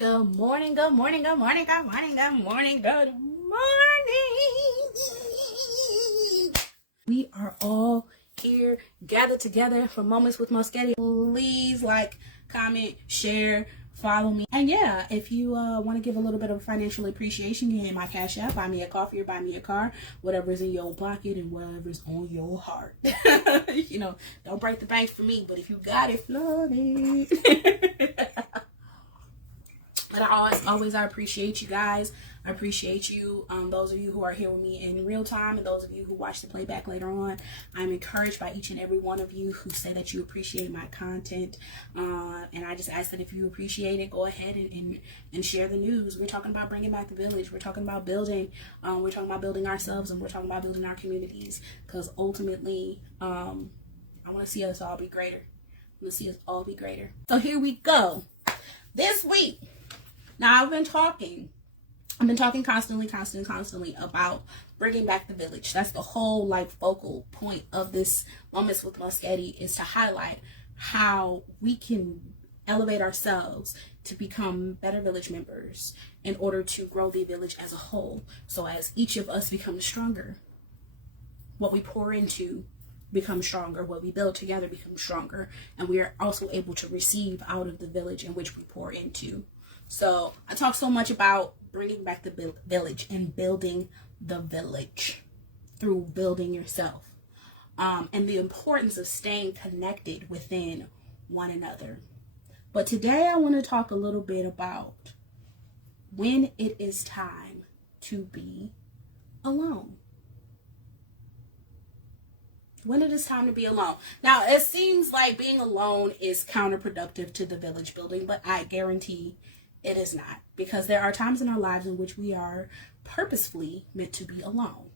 Good morning, good morning, good morning, good morning, good morning, good morning. We are all here gathered together for Moments with Moesghetti. Please like, comment, share, follow me. And yeah, if you want to give a little bit of financial appreciation, you can hit my Cash App, buy me a coffee or buy me a car, whatever's in your pocket and whatever's on your heart. Don't break the bank for me, but if you got it, flood it. But I appreciate you guys. I appreciate you, those of you who are here with me in real time and those of you who watch the playback later on. I'm encouraged by each and every one of you who say that you appreciate my content. And I just ask that if you appreciate it, go ahead and share the news. We're talking about bringing back the village. We're talking about building. We're talking about building ourselves, and we're talking about building our communities. Because ultimately, I want to see us all be greater. I want to see us all be greater. So here we go. This week. Now, I've been talking constantly about bringing back the village. That's the whole focal point of this Moments with Moesghetti, is to highlight how we can elevate ourselves to become better village members in order to grow the village as a whole. So as each of us becomes stronger, what we pour into becomes stronger, what we build together becomes stronger, and we are also able to receive out of the village in which we pour into. So I talk so much about bringing back the village and building the village through building yourself, and the importance of staying connected within one another. But today I want to talk a little bit about when it is time to be alone. When it is time to be alone. Now, it seems like being alone is counterproductive to the village building, but I guarantee it is not, because there are times in our lives in which we are purposefully meant to be alone.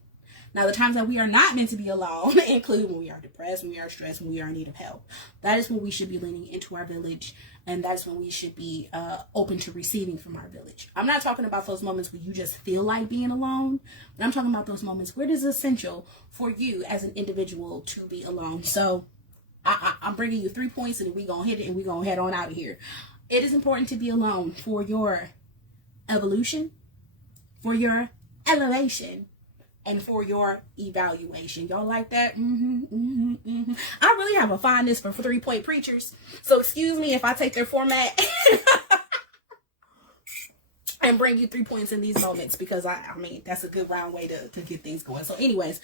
Now, the times that we are not meant to be alone include when we are depressed, when we are stressed, when we are in need of help. That is when we should be leaning into our village, and that's when we should be open to receiving from our village. I'm not talking about those moments where you just feel like being alone, but I'm talking about those moments where it is essential for you as an individual to be alone. So I'm bringing you 3 points, and we're going to hit it, and we're going to head on out of here. It is important to be alone for your evolution, for your elevation, and for your evaluation. Y'all like that? I really have a fondness for 3-point preachers. So excuse me if I take their format and bring you 3 points in these moments, because I mean, that's a good round way to get things going. So anyways,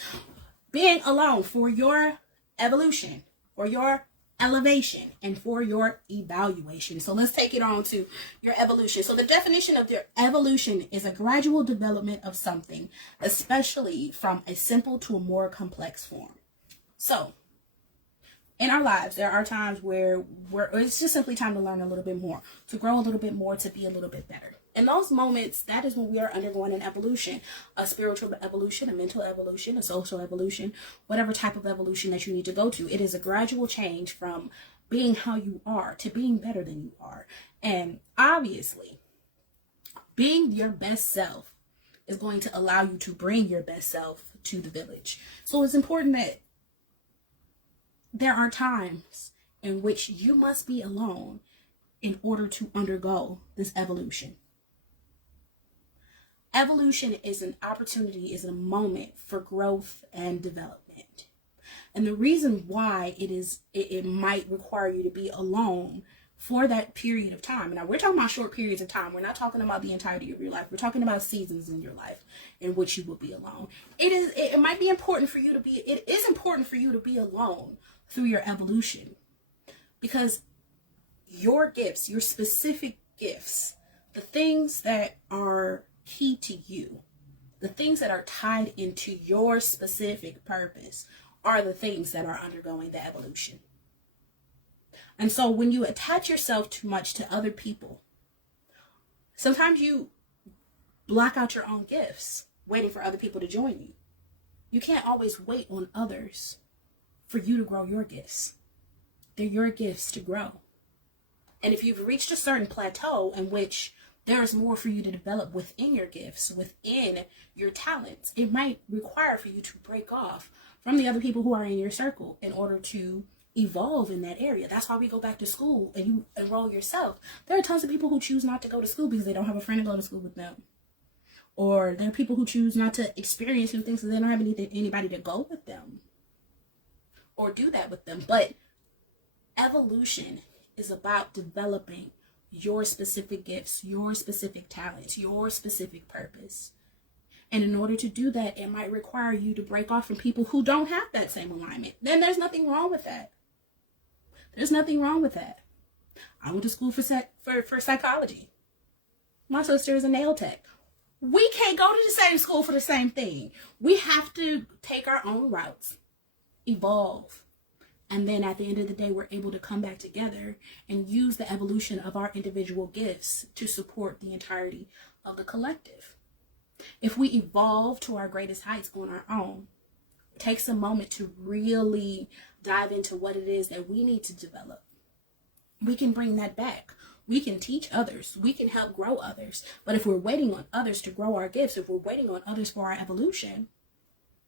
being alone for your evolution, for your elevation, and for your evaluation. So let's take it on to your evolution. So the definition of your evolution is a gradual development of something, especially from a simple to a more complex form. So in our lives, there are times where it's just simply time to learn a little bit more, to grow a little bit more, to be a little bit better. In those moments, that is when we are undergoing an evolution, a spiritual evolution, a mental evolution, a social evolution, whatever type of evolution that you need to go to. It is a gradual change from being how you are to being better than you are. And obviously, being your best self is going to allow you to bring your best self to the village. So it's important that there are times in which you must be alone in order to undergo this evolution. Evolution is an opportunity, is a moment for growth and development. And the reason why it might require you to be alone for that period of time. Now, we're talking about short periods of time. We're not talking about the entirety of your life. We're talking about seasons in your life in which you will be alone. It might be important for you to be, it is important for you to be alone through your evolution, because your gifts, your specific gifts, the things that are key to you, the things that are tied into your specific purpose, are the things that are undergoing the evolution. And so when you attach yourself too much to other people, sometimes you block out your own gifts, waiting for other people to join you. You can't always wait on others for you to grow your gifts. They're your gifts to grow. And if you've reached a certain plateau in which there's more for you to develop within your gifts, within your talents, it might require for you to break off from the other people who are in your circle in order to evolve in that area. That's why we go back to school and you enroll yourself. There are tons of people who choose not to go to school because they don't have a friend to go to school with them. Or there are people who choose not to experience new things because they don't have anybody to go with them or do that with them. But evolution is about developing your specific gifts, your specific talents, your specific purpose. And in order to do that, it might require you to break off from people who don't have that same alignment. Then there's nothing wrong with that. There's nothing wrong with that. I went to school for psychology. My sister is a nail tech. We can't go to the same school for the same thing. We have to take our own routes, evolve. And then at the end of the day, we're able to come back together and use the evolution of our individual gifts to support the entirety of the collective. If we evolve to our greatest heights on our own, it takes a moment to really dive into what it is that we need to develop. We can bring that back. We can teach others. We can help grow others. But if we're waiting on others to grow our gifts, if we're waiting on others for our evolution,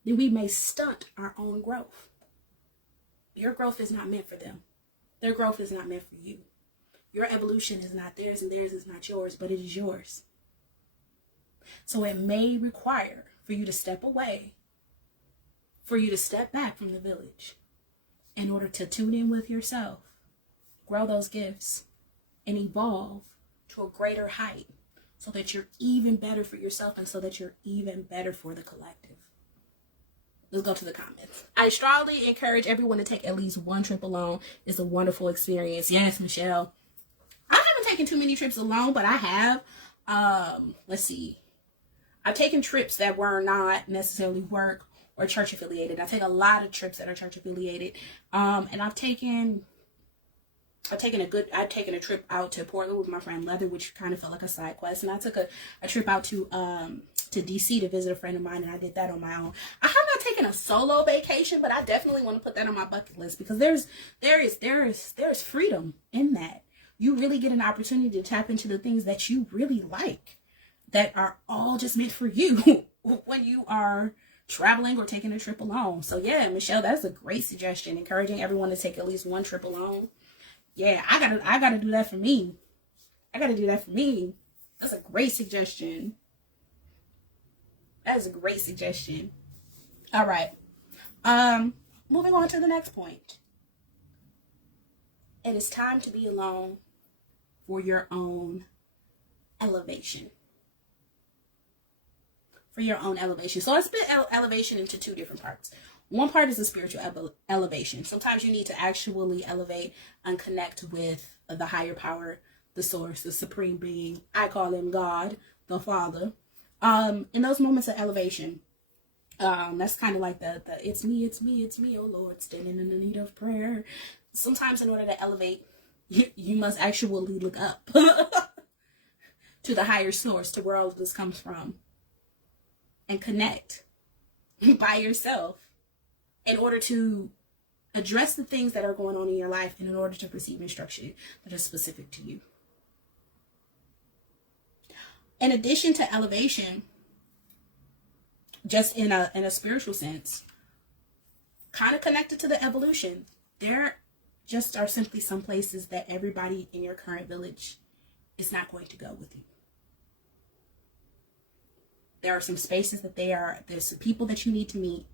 then we may stunt our own growth. Your growth is not meant for them. Their growth is not meant for you. Your evolution is not theirs and theirs is not yours, but it is yours. So it may require for you to step away, for you to step back from the village in order to tune in with yourself, grow those gifts, and evolve to a greater height so that you're even better for yourself and so that you're even better for the collective. Let's go to the comments. I strongly encourage everyone to take at least one trip alone. It's a wonderful experience. Yes, Michelle. I haven't taken too many trips alone, but I have. Let's see. I've taken trips that were not necessarily work or church affiliated. I take a lot of trips that are church affiliated. And I've taken a trip out to Portland with my friend Leather, which kind of felt like a side quest. And I took a trip out to DC to visit a friend of mine, and I did that on my own. I have not taken a solo vacation, but I definitely want to put that on my bucket list because there is freedom in that. You really get an opportunity to tap into the things that you really like, that are all just meant for you when you are traveling or taking a trip alone. So yeah, Michelle, that's a great suggestion. Encouraging everyone to take at least one trip alone. Yeah, I gotta do that for me. That's a great suggestion. That is a great suggestion. All right. Moving on to the next point. It is time to be alone for your own elevation. For your own elevation. So I split elevation into two different parts. One part is the spiritual elevation. Sometimes you need to actually elevate and connect with the higher power, the source, the supreme being. I call him God, the Father. In those moments of elevation, that's kind of like the it's me, oh Lord, standing in the need of prayer. Sometimes in order to elevate, you must actually look up to the higher source, to where all of this comes from, and connect by yourself in order to address the things that are going on in your life and in order to receive instruction that is specific to you. In addition to elevation, just in a spiritual sense, kind of connected to the evolution, there just are simply some places that everybody in your current village is not going to go with you. There are some spaces that there's some people that you need to meet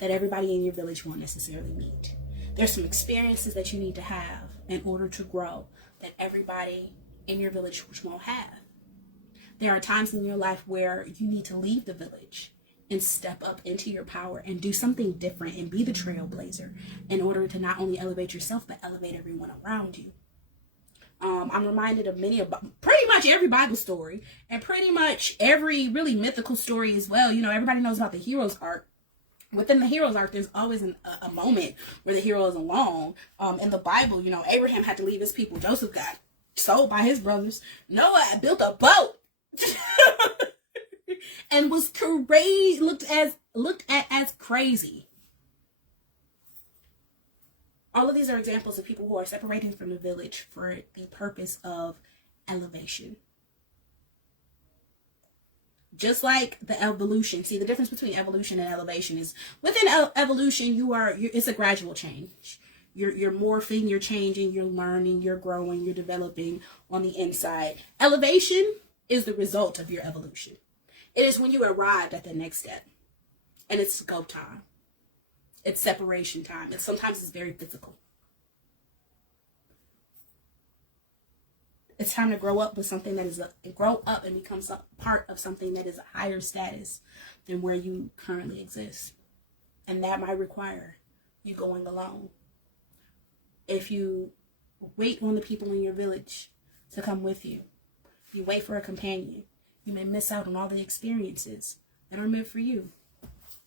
that everybody in your village won't necessarily meet. There's some experiences that you need to have in order to grow that everybody in your village won't have. There are times in your life where you need to leave the village and step up into your power and do something different and be the trailblazer in order to not only elevate yourself, but elevate everyone around you. I'm reminded of pretty much every Bible story and pretty much every really mythical story as well. You know, everybody knows about the hero's arc. Within the hero's arc, there's always a moment where the hero is alone. In the Bible, you know, Abraham had to leave his people. Joseph got sold by his brothers. Noah built a boat and was crazy, looked at as crazy. All of these are examples of people who are separating from the village for the purpose of elevation. Just like the evolution. See, the difference between evolution and elevation is within evolution, it's a gradual change. You're morphing, you're changing, you're learning, you're growing, you're developing on the inside. Elevation is the result of your evolution. It is when you arrived at the next step. And it's go time. It's separation time. And sometimes it's very physical. It's time to grow up with something that is grow up and become part of something that is a higher status than where you currently exist. And that might require you going alone. If you wait on the people in your village to come with you, you wait for a companion, you may miss out on all the experiences that are meant for you.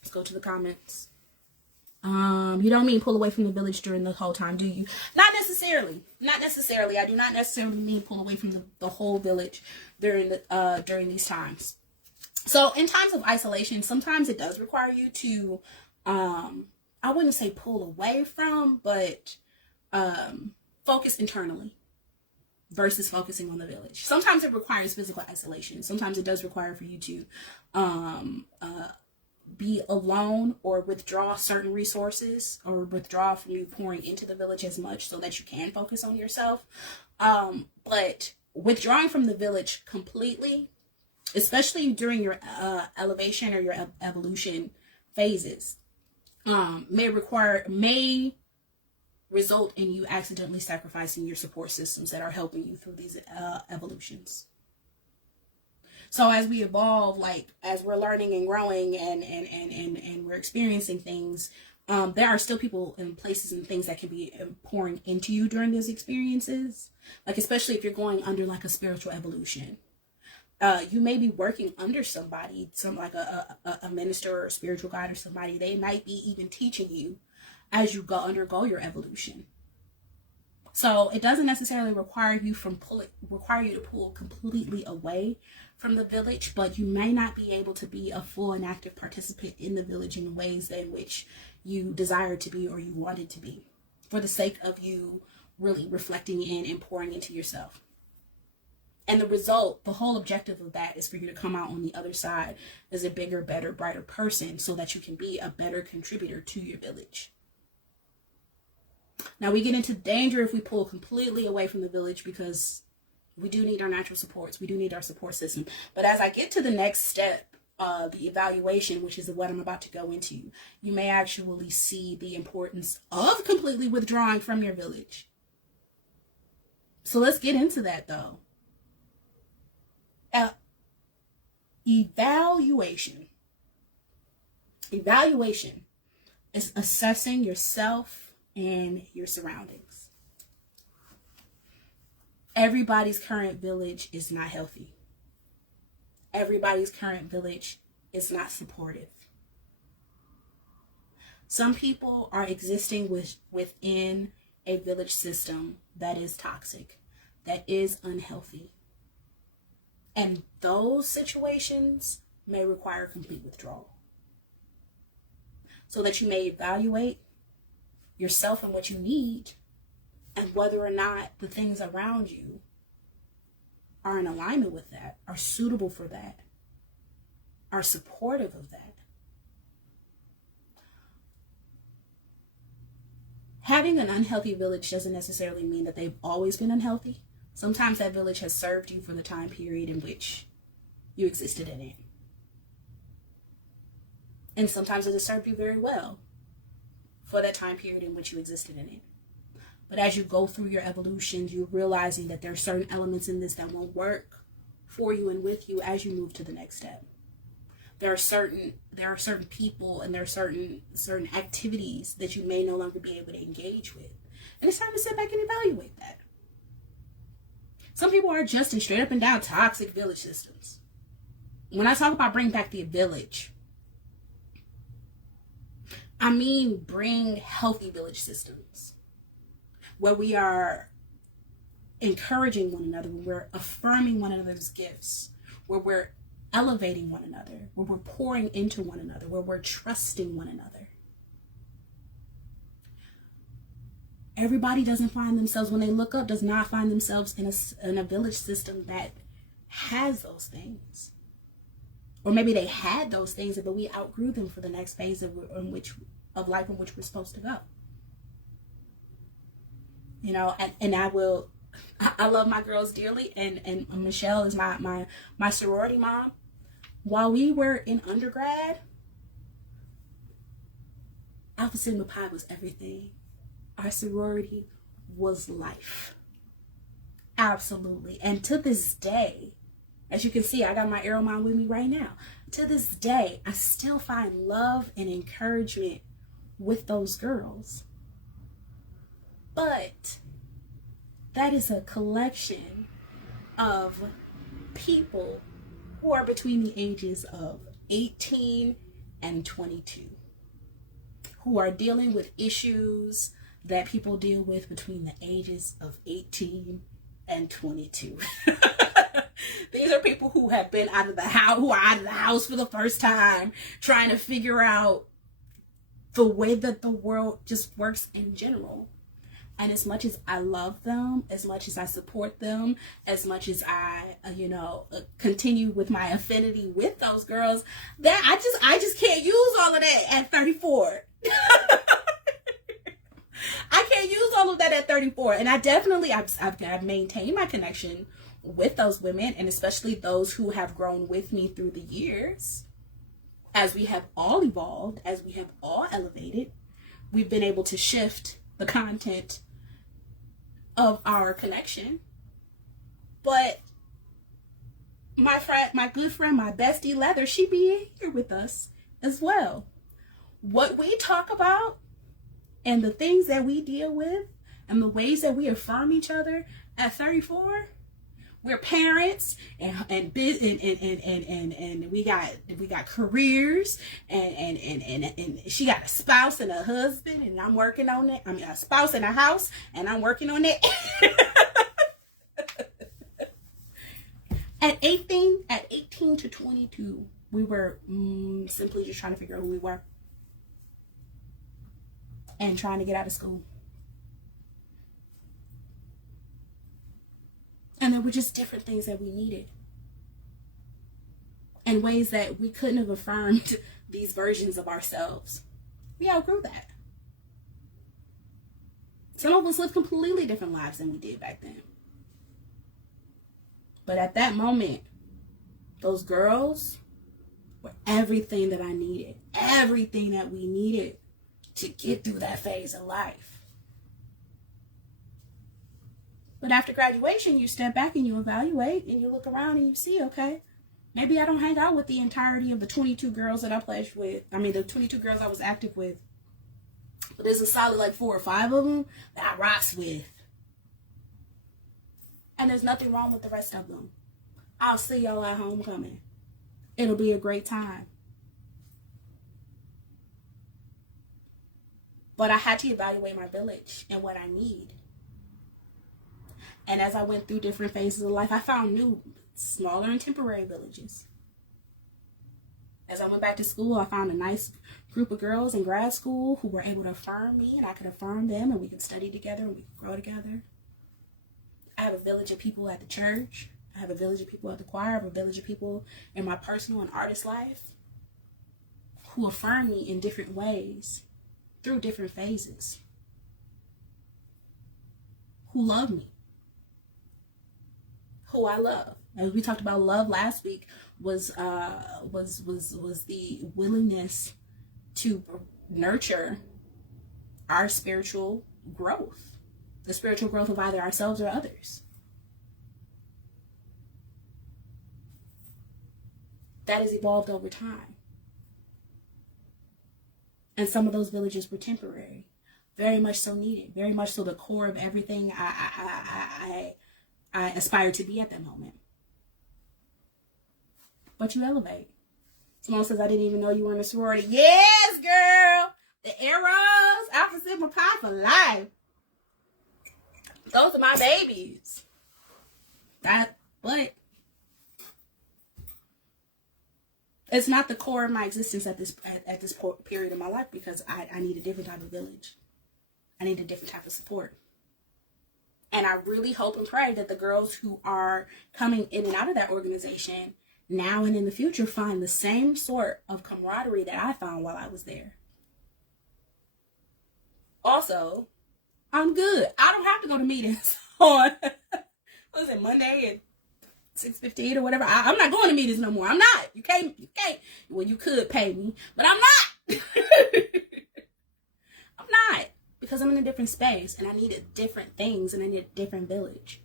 Let's go to the comments. You don't mean pull away from the village during the whole time, do you? Not necessarily. Not necessarily. I do not necessarily mean pull away from the whole village during these times. So in times of isolation, sometimes it does require you to, I wouldn't say pull away from, but focus internally versus focusing on the village. Sometimes it requires physical isolation. Sometimes it does require for you to be alone or withdraw certain resources or withdraw from you pouring into the village as much so that you can focus on yourself. But withdrawing from the village completely, especially during your elevation or your evolution phases, may result in you accidentally sacrificing your support systems that are helping you through these evolutions. So as we evolve, like as we're learning and growing and we're experiencing things, there are still people and places and things that can be pouring into you during those experiences. Like especially if you're going under like a spiritual evolution. You may be working under somebody, like a minister or a spiritual guide or somebody. They might be even teaching you as you undergo your evolution. So it doesn't necessarily require you to pull completely away from the village, but you may not be able to be a full and active participant in the village in ways in which you desire to be or you wanted to be, for the sake of you really reflecting in and pouring into yourself. And the result, the whole objective of that is for you to come out on the other side as a bigger, better, brighter person so that you can be a better contributor to your village. Now we get into danger if we pull completely away from the village, because we do need our natural supports. We do need our support system. But as I get to the next step, the evaluation, which is what I'm about to go into, you may actually see the importance of completely withdrawing from your village. So let's get into that though. Evaluation. Evaluation is assessing yourself and your surroundings. Everybody's current village is not healthy. Everybody's current village is not supportive. Some people are existing within a village system that is toxic, that is unhealthy. And those situations may require complete withdrawal. So that you may evaluate yourself and what you need, and whether or not the things around you are in alignment with that, are suitable for that, are supportive of that. Having an unhealthy village doesn't necessarily mean that they've always been unhealthy. Sometimes that village has served you for the time period in which you existed in it. And sometimes it has served you very well for that time period in which you existed in it. But as you go through your evolution, you're realizing that there are certain elements in this that won't work for you and with you as you move to the next step. There are certain people and there are certain activities that you may no longer be able to engage with. And it's time to sit back and evaluate that. Some people are just in straight up and down toxic village systems. When I talk about bring back the village, I mean bring healthy village systems where we are encouraging one another, where we're affirming one another's gifts, where we're elevating one another, where we're pouring into one another, where we're trusting one another. Everybody doesn't find themselves, when they look up, does not find themselves in a village system that has those things. Or maybe they had those things, but we outgrew them for the next phase of life in which we're supposed to go. you know, and I love my girls dearly, and Michelle is my sorority mom. While we were in undergrad, Alpha Sigma Pi was everything. Our sorority was life. Absolutely. And to this day, as you can see, I got my arrow mine with me right now. To this day, I still find love and encouragement with those girls. But that is a collection of people who are between the ages of 18 and 22, who are dealing with issues that people deal with between the ages of 18 and 22. These are people who have been out of the house, who are out of the house for the first time, trying to figure out the way that the world just works in general. And as much as I love them, as much as I support them, as much as I, continue with my affinity with those girls, that I just can't use all of that at 34. I can't use all of that at 34. And I definitely, I've maintained my connection with those women, and especially those who have grown with me through the years. As we have all evolved, as we have all elevated, we've been able to shift the content of our connection. But my good friend, my bestie Leather, she be here with us as well. What we talk about and the things that we deal with and the ways that we affirm each other at 34, we're parents and we got careers and she got a spouse and a husband, and I'm working on it. I mean, a spouse and a house, and I'm working on it. At 18 to 22, we were simply just trying to figure out who we were and trying to get out of school. And there were just different things that we needed, and ways that we couldn't have affirmed these versions of ourselves. We outgrew that. Some of us live completely different lives than we did back then. But at that moment, those girls were everything that I needed, everything that we needed to get through that phase of life. But after graduation, you step back and you evaluate and you look around and you see, okay, maybe I don't hang out with the entirety of the 22 girls that I pledged with. I mean, the 22 girls I was active with. But there's a solid like 4 or 5 of them that I rocks with. And there's nothing wrong with the rest of them. I'll see y'all at homecoming. It'll be a great time. But I had to evaluate my village and what I need. And as I went through different phases of life, I found new, smaller and temporary villages. As I went back to school, I found a nice group of girls in grad school who were able to affirm me, and I could affirm them, and we could study together and we could grow together. I have a village of people at the church. I have a village of people at the choir. I have a village of people in my personal and artist life who affirm me in different ways through different phases, who love me, who I love. As we talked about, love last week was the willingness to nurture our spiritual growth, the spiritual growth of either ourselves or others. That has evolved over time. And some of those villages were temporary, very much so needed, very much so the core of everything I aspire to be at that moment. But you elevate. Someone says, I didn't even know you were in a sorority. Yes, girl. The arrows, Alpha Sigma Pi for life. Those are my babies. But it's not the core of my existence at this period of my life, because I need a different type of village. I need a different type of support. And I really hope and pray that the girls who are coming in and out of that organization now and in the future find the same sort of camaraderie that I found while I was there. Also, I'm good. I don't have to go to meetings on, what was it, Monday at 6:15 or whatever. I'm not going to meetings no more. I'm not. You can't. Well, you could pay me, but I'm not. I'm not. Because I'm in a different space and I needed different things and I need a different village.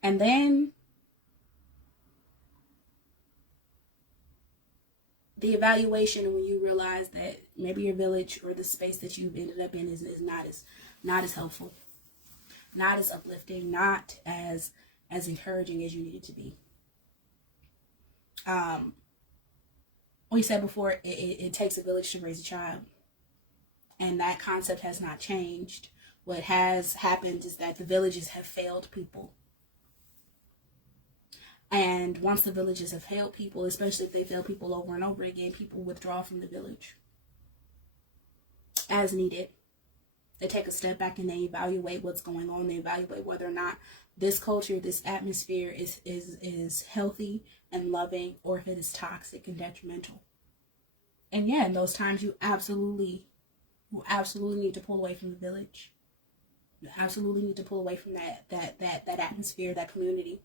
And then the evaluation, when you realize that maybe your village or the space that you've ended up in is not as helpful, not as uplifting, not as encouraging as you need it to be. We said before, it takes a village to raise a child, and that concept has not changed. What has happened is that the villages have failed people. And once the villages have failed people, especially if they fail people over and over again, people withdraw from the village as needed. They take a step back and they evaluate what's going on. They evaluate whether or not this culture, this atmosphere is healthy and loving, or if it is toxic and detrimental. And yeah, in those times, you absolutely need to pull away from the village. You absolutely need to pull away from that atmosphere, that community.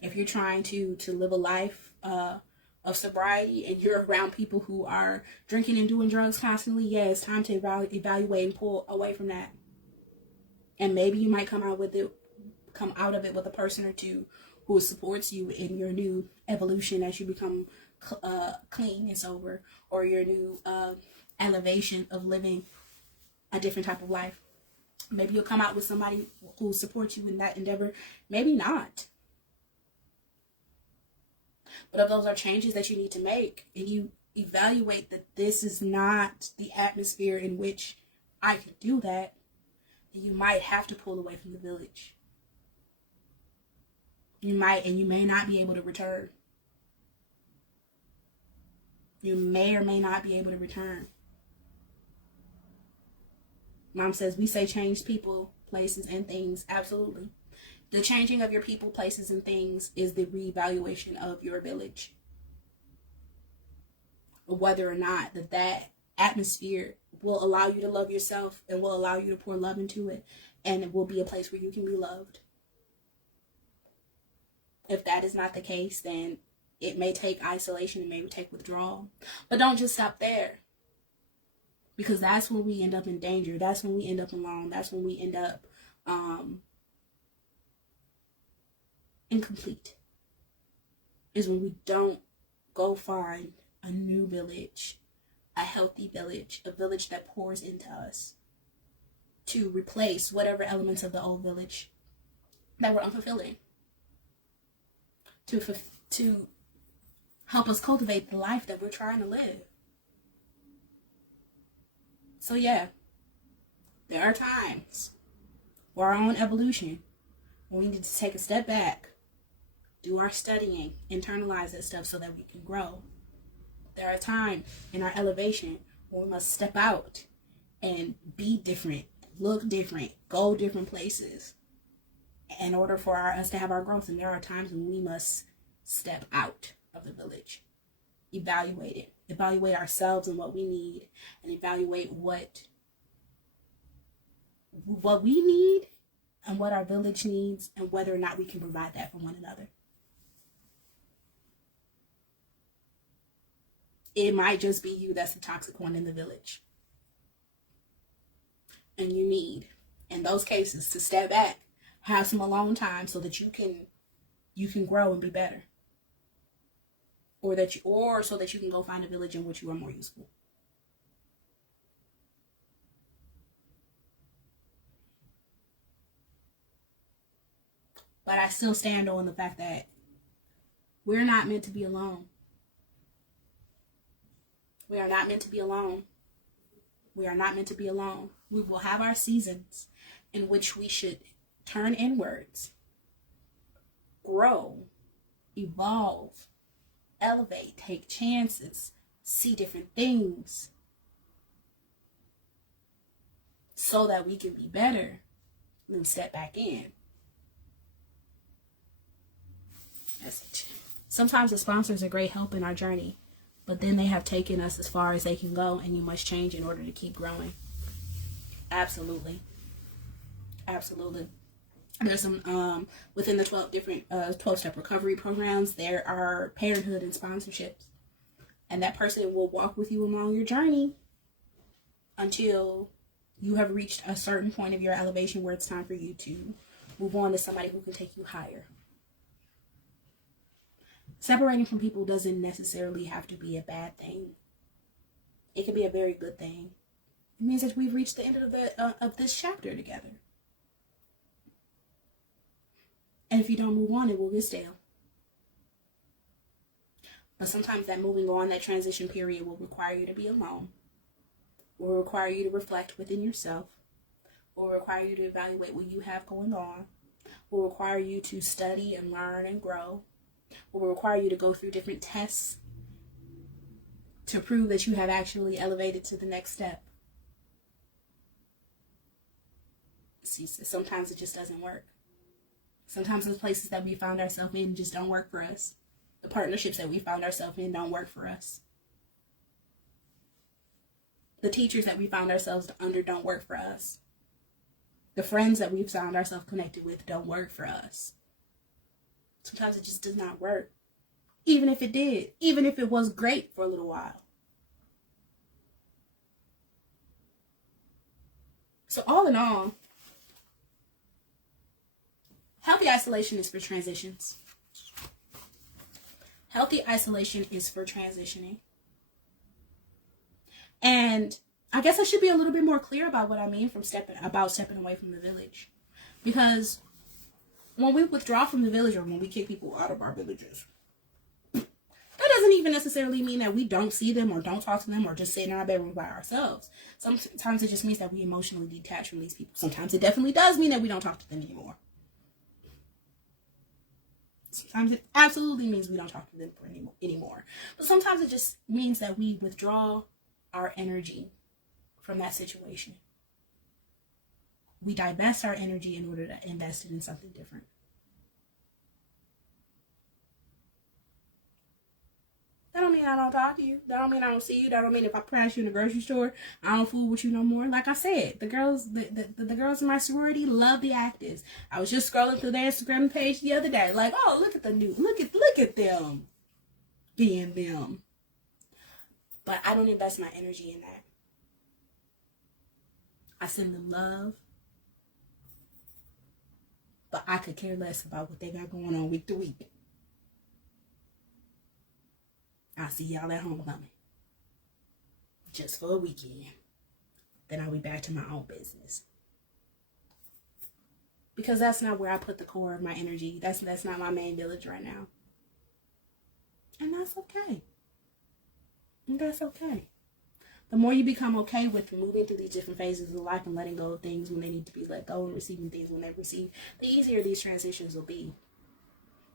If you're trying to live a life of sobriety and you're around people who are drinking and doing drugs constantly, yeah, it's time to evaluate and pull away from that. And maybe you might come out of it with a person or two who supports you in your new evolution as you become clean and sober, or your new elevation of living a different type of life. Maybe you'll come out with somebody who supports you in that endeavor. Maybe not. But if those are changes that you need to make, and you evaluate that this is not the atmosphere in which I can do that, then you might have to pull away from the village. You may not be able to return. You may or may not be able to return. Mom says, we say change people, places, and things. Absolutely. The changing of your people, places, and things is the reevaluation of your village. Whether or not that atmosphere will allow you to love yourself and will allow you to pour love into it, and it will be a place where you can be loved. If that is not the case, then it may take isolation, it may take withdrawal. But don't just stop there. Because that's when we end up in danger. That's when we end up alone. That's when we end up incomplete. Is when we don't go find a new village, a healthy village, a village that pours into us to replace whatever elements of the old village that were unfulfilling. To help us cultivate the life that we're trying to live. So yeah, there are times for our own evolution when we need to take a step back, do our studying, internalize that stuff so that we can grow. There are times in our elevation when we must step out and be different, look different, go different places in order for us to have our growth. And there are times when we must step out of the village, evaluate it, evaluate ourselves and what we need, and evaluate what we need and what our village needs, and whether or not we can provide that for one another. It might just be you that's the toxic one in the village. And you need, in those cases, to step back, have some alone time so that you can grow and be better. Or so that you can go find a village in which you are more useful. But I still stand on the fact that we're not meant to be alone. We are not meant to be alone. We are not meant to be alone. We will have our seasons in which we should turn inwards, grow, evolve, elevate, take chances, see different things, so that we can be better, then step back in. That's it. Sometimes the sponsors are great help in our journey. but then they have taken us as far as they can go, and you must change in order to keep growing. Absolutely. Absolutely. There's some within the 12-step recovery programs, there are parenthood and sponsorships, and that person will walk with you along your journey until you have reached a certain point of your elevation where it's time for you to move on to somebody who can take you higher. Separating from people doesn't necessarily have to be a bad thing. It can be a very good thing. It means that we've reached the end of this chapter together. And if you don't move on, it will get stale. But sometimes that moving on, that transition period, will require you to be alone. Will require you to reflect within yourself. Will require you to evaluate what you have going on. Will require you to study and learn and grow. Will require you to go through different tests to prove that you have actually elevated to the next step. See, sometimes it just doesn't work. Sometimes the places that we found ourselves in just don't work for us. The partnerships that we found ourselves in don't work for us. The teachers that we found ourselves under don't work for us. The friends that we've found ourselves connected with don't work for us. Sometimes it just does not work. Even if it did. Even if it was great for a little while. So all in all, healthy isolation is for transitions. Healthy isolation is for transitioning. And I guess I should be a little bit more clear about what I mean from stepping away from the village. Because when we withdraw from the village, or when we kick people out of our villages, that doesn't even necessarily mean that we don't see them or don't talk to them or just sit in our bedroom by ourselves. Sometimes it just means that we emotionally detach from these people. Sometimes it definitely does mean that we don't talk to them anymore. Sometimes it absolutely means we don't talk to them anymore. But sometimes it just means that we withdraw our energy from that situation. We divest our energy in order to invest it in something different. That don't mean I don't talk to you. That don't mean I don't see you. That don't mean if I pass you in the grocery store, I don't fool with you no more. Like I said, the girls in my sorority love the actives. I was just scrolling through their Instagram page the other day, like, oh, look at them being them. But I don't invest my energy in that. I send them love. But I could care less about what they got going on week to week. I'll see y'all at homecoming. Just for a weekend. Then I'll be back to my own business. Because that's not where I put the core of my energy. That's not my main village right now. And that's okay. And that's okay. The more you become okay with moving through these different phases of life and letting go of things when they need to be let go and receiving things when they're received, the easier these transitions will be.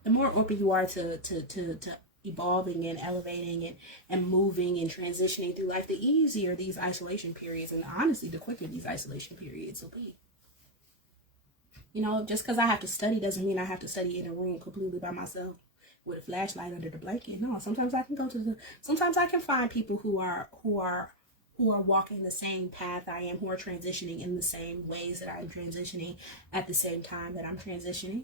The more open you are to evolving and elevating and moving and transitioning through life, the easier these isolation periods, and honestly, the quicker these isolation periods will be. You know, just because I have to study doesn't mean I have to study in a room completely by myself with a flashlight under the blanket. No, sometimes I can find people who are walking the same path I am, who are transitioning in the same ways that I'm transitioning at the same time that I'm transitioning.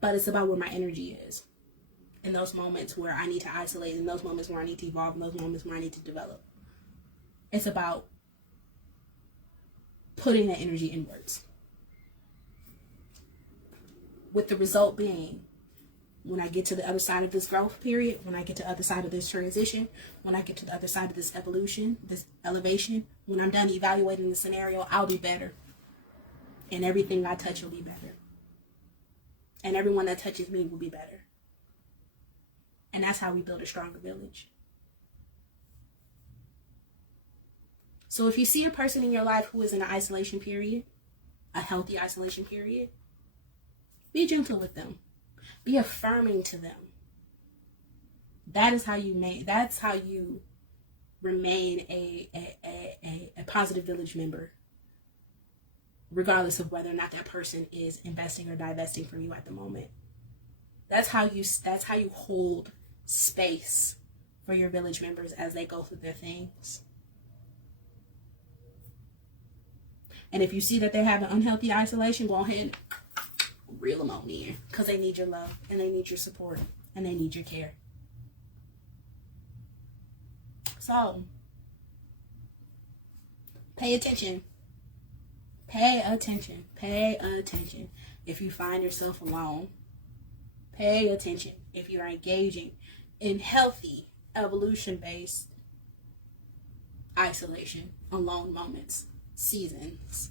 But it's about where my energy is. In those moments where I need to isolate, in those moments where I need to evolve, in those moments where I need to develop. It's about putting that energy inwards. With the result being, when I get to the other side of this growth period, when I get to the other side of this transition, when I get to the other side of this evolution, this elevation, when I'm done evaluating the scenario, I'll be better. And everything I touch will be better. And everyone that touches me will be better. And that's how we build a stronger village. So if you see a person in your life who is in an isolation period, a healthy isolation period, be gentle with them. Be affirming to them. That's how you remain a positive village member, regardless of whether or not that person is investing or divesting from you at the moment. That's how you hold space for your village members as they go through their things. And if you see that they're having unhealthy isolation, go ahead and reel them on in, because they need your love and they need your support and they need your care. So pay attention. Pay attention. Pay attention. If you find yourself alone, pay attention. If you are engaging in healthy, evolution-based isolation, alone moments, seasons,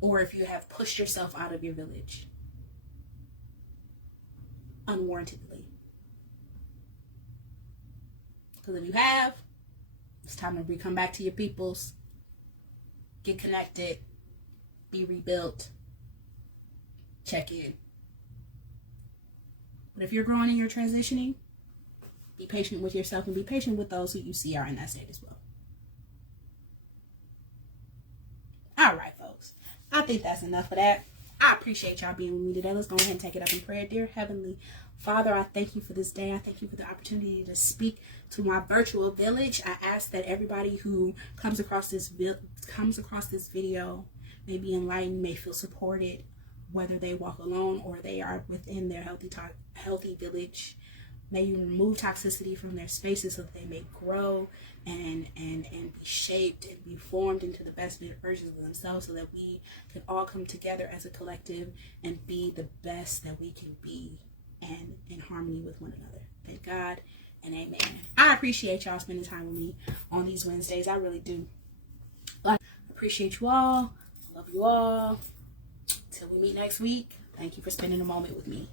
or if you have pushed yourself out of your village unwarrantedly. Because if you have, it's time to come back to your peoples, get connected, be rebuilt, check in. But if you're growing and you're transitioning, be patient with yourself and be patient with those who you see are in that state as well. All right, folks. I think that's enough of that. I appreciate y'all being with me today. Let's go ahead and take it up in prayer. Dear Heavenly Father, I thank you for this day. I thank you for the opportunity to speak to my virtual village. I ask that everybody who comes across this video may be enlightened, may feel supported, whether they walk alone or they are within their healthy village. May you remove toxicity from their spaces so that they may grow and be shaped and be formed into the best versions of themselves, so that we can all come together as a collective and be the best that we can be, and in harmony with one another. Thank God and amen. I appreciate y'all spending time with me on these Wednesdays. I really do. I appreciate you all. Love you all. Till we meet next week. Thank you for spending a moment with me.